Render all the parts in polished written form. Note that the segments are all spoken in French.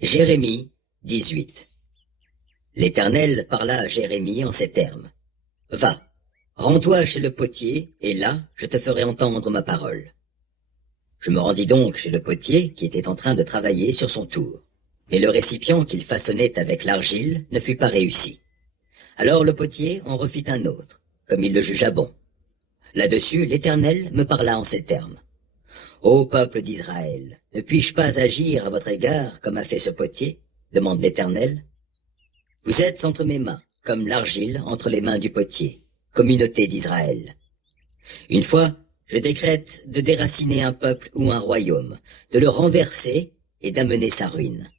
Jérémie 18. L'Éternel parla à Jérémie en ces termes. Va, rends-toi chez le potier, et là, je te ferai entendre ma parole. Je me rendis donc chez le potier qui était en train de travailler sur son tour. Mais le récipient qu'il façonnait avec l'argile ne fut pas réussi. Alors le potier en refit un autre, comme il le jugea bon. Là-dessus, l'Éternel me parla en ces termes. Ô peuple d'Israël, ne puis-je pas agir à votre égard comme a fait ce potier? Demande l'Éternel. Vous êtes entre mes mains, comme l'argile entre les mains du potier, communauté d'Israël. Une fois, je décrète de déraciner un peuple ou un royaume, de le renverser et d'amener sa ruine.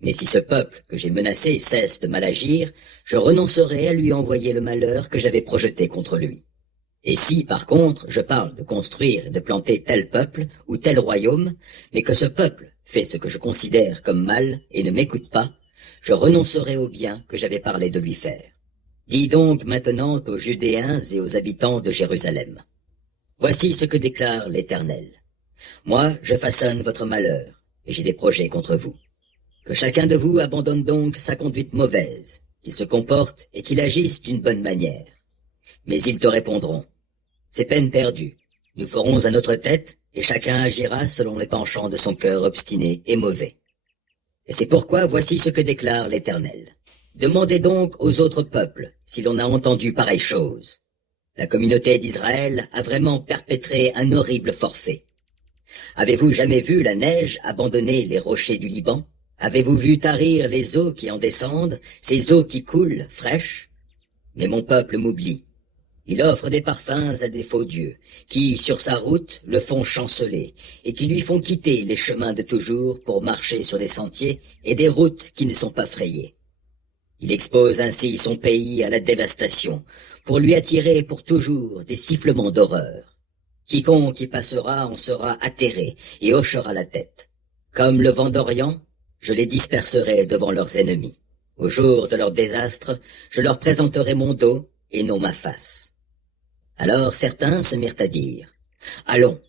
Mais si ce peuple que j'ai menacé cesse de mal agir, je renoncerai à lui envoyer le malheur que j'avais projeté contre lui. Et si, par contre, je parle de construire et de planter tel peuple ou tel royaume, mais que ce peuple fait ce que je considère comme mal et ne m'écoute pas, je renoncerai au bien que j'avais parlé de lui faire. Dis donc maintenant aux Judéens et aux habitants de Jérusalem. Voici ce que déclare l'Éternel. Moi, je façonne votre malheur, et j'ai des projets contre vous. Que chacun de vous abandonne donc sa conduite mauvaise, qu'il se comporte et qu'il agisse d'une bonne manière. Mais ils te répondront. C'est peine perdue. Nous ferons à notre tête, et chacun agira selon les penchants de son cœur obstiné et mauvais. Et c'est pourquoi voici ce que déclare l'Éternel. Demandez donc aux autres peuples si l'on a entendu pareille chose. La communauté d'Israël a vraiment perpétré un horrible forfait. Avez-vous jamais vu la neige abandonner les rochers du Liban? Avez-vous vu tarir les eaux qui en descendent, ces eaux qui coulent, fraîches? Mais mon peuple m'oublie. Il offre des parfums à des faux dieux, qui, sur sa route, le font chanceler, et qui lui font quitter les chemins de toujours pour marcher sur des sentiers et des routes qui ne sont pas frayées. Il expose ainsi son pays à la dévastation, pour lui attirer pour toujours des sifflements d'horreur. Quiconque y passera en sera atterré et hochera la tête. Comme le vent d'Orient, je les disperserai devant leurs ennemis. Au jour de leur désastre, je leur présenterai mon dos et non ma face. Alors certains se mirent à dire, « Allons,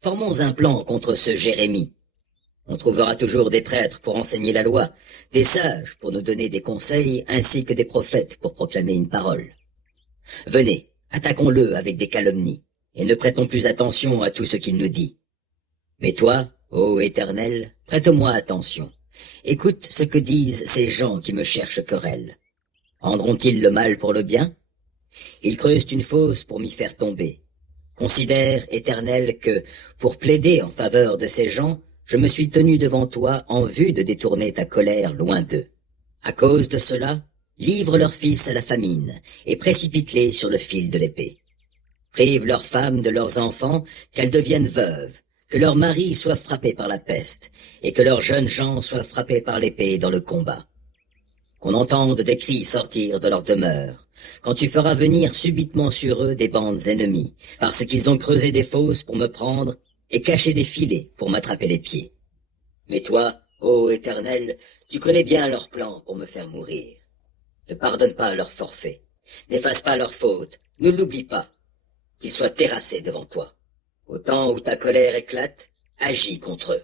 formons un plan contre ce Jérémie. On trouvera toujours des prêtres pour enseigner la loi, des sages pour nous donner des conseils, ainsi que des prophètes pour proclamer une parole. Venez, attaquons-le avec des calomnies, et ne prêtons plus attention à tout ce qu'il nous dit. Mais toi, ô Éternel, prête-moi attention. Écoute ce que disent ces gens qui me cherchent querelle. Rendront-ils le mal pour le bien? Ils creusent une fosse pour m'y faire tomber. Considère, Éternel, que, pour plaider en faveur de ces gens, je me suis tenu devant toi en vue de détourner ta colère loin d'eux. À cause de cela, livre leurs fils à la famine et précipite-les sur le fil de l'épée. Prive leurs femmes de leurs enfants, qu'elles deviennent veuves, que leurs maris soient frappés par la peste et que leurs jeunes gens soient frappés par l'épée dans le combat. Qu'on entende des cris sortir de leur demeure, quand tu feras venir subitement sur eux des bandes ennemies, parce qu'ils ont creusé des fosses pour me prendre et caché des filets pour m'attraper les pieds. Mais toi, ô Éternel, tu connais bien leurs plans pour me faire mourir. Ne pardonne pas leurs forfaits, n'efface pas leurs fautes, ne l'oublie pas, qu'ils soient terrassés devant toi. Au temps où ta colère éclate, agis contre eux.